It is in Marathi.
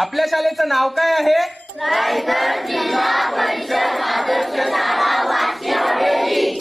आपल्या शाळेचं नाव काय आहे? रायगड जिल्हा परिषद आदर्श शाळा वाशी हवेली.